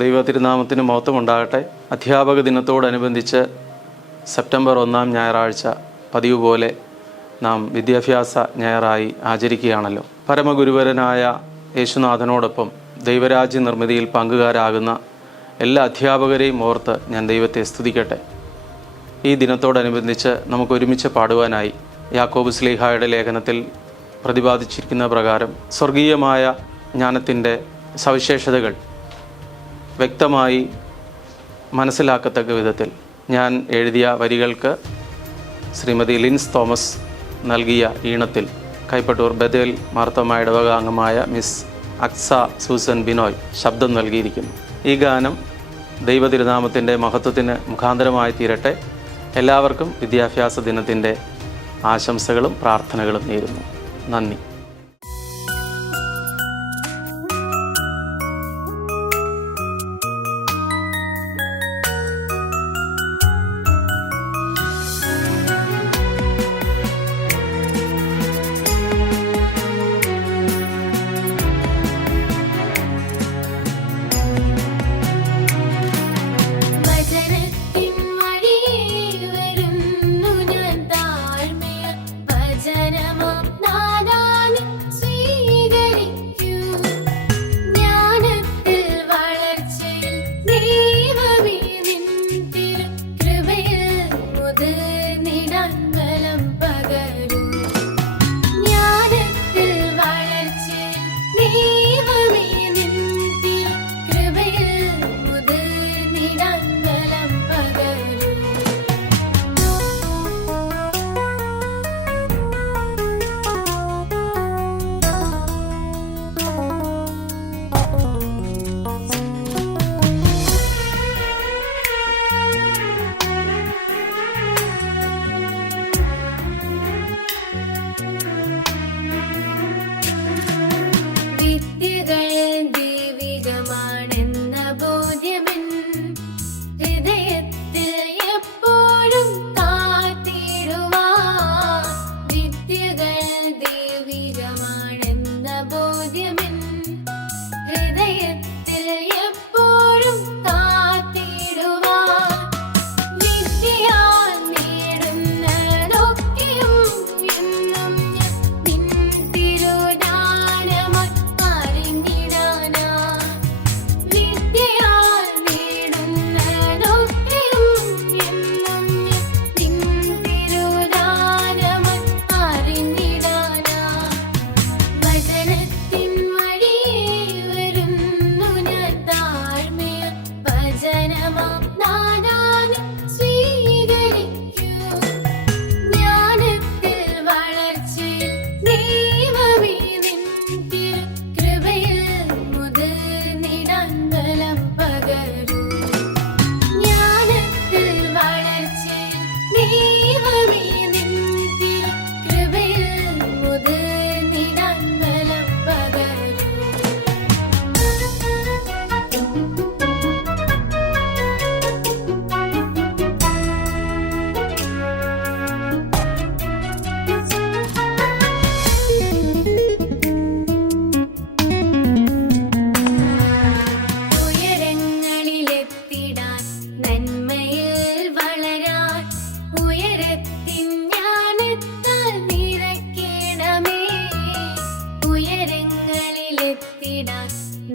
ദൈവ തിരുനാമത്തിന് മഹത്വമുണ്ടാകട്ടെ. അധ്യാപക ദിനത്തോടനുബന്ധിച്ച് സെപ്റ്റംബർ 1 ഞായറാഴ്ച പതിവ് പോലെ നാം വിദ്യാഭ്യാസ ഞായറായി ആചരിക്കുകയാണല്ലോ. പരമഗുരുവരനായ യേശുനാഥനോടൊപ്പം ദൈവരാജ്യ നിർമ്മിതിയിൽ പങ്കുകാരാകുന്ന എല്ലാ അധ്യാപകരെയും ഓർത്ത് ഞാൻ ദൈവത്തെ സ്തുതിക്കട്ടെ. ഈ ദിനത്തോടനുബന്ധിച്ച് നമുക്ക് ഒരുമിച്ച് പാടുവാനായി യാക്കോബ് ശ്ലീഹായുടെ ലേഖനത്തിൽ പ്രതിപാദിച്ചിരിക്കുന്ന പ്രകാരം സ്വർഗീയമായ ജ്ഞാനത്തിൻ്റെ സവിശേഷതകൾ വ്യക്തമായി മനസ്സിലാക്കത്തക്ക വിധത്തിൽ ഞാൻ എഴുതിയ വരികൾക്ക് ശ്രീമതി ലിൻസ് തോമസ് നൽകിയ ഈണത്തിൽ കൈപ്പട്ടൂർ ബദേൽ മാർത്തോമ ഇടവക അംഗമായ മിസ് അക്സ സൂസൻ ബിനോയ് ശബ്ദം നൽകിയിരിക്കുന്നു. ഈ ഗാനം ദൈവ തിരുനാമത്തിൻ്റെ മഹത്വത്തിന് മുഖാന്തരമായി തീരട്ടെ. എല്ലാവർക്കും വിദ്യാഭ്യാസ ദിനത്തിൻ്റെ ആശംസകളും പ്രാർത്ഥനകളും നേരുന്നു. നന്ദി.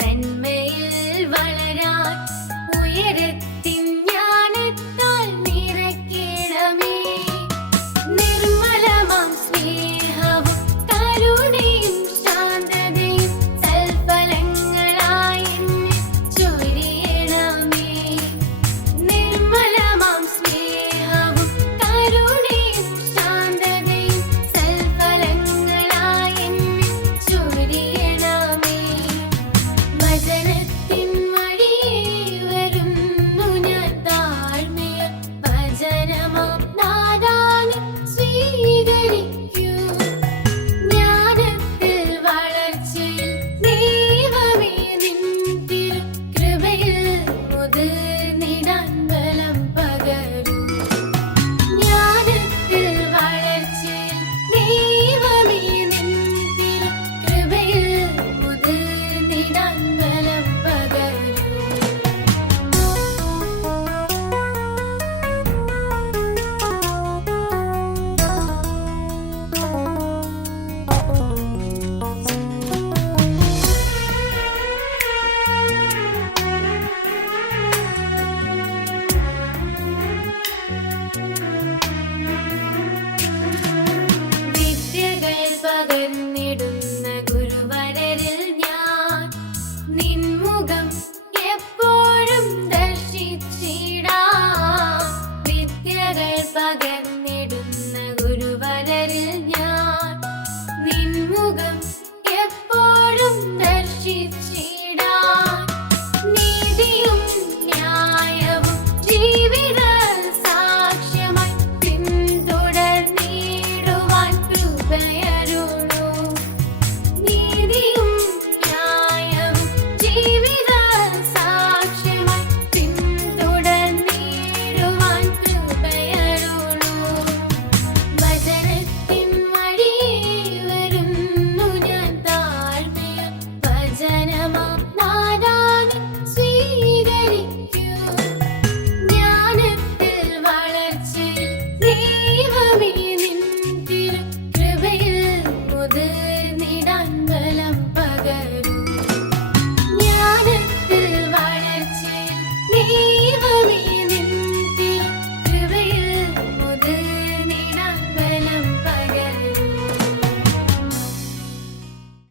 നന്മയിൽ വളരാൻ ഉയരത്തിൻ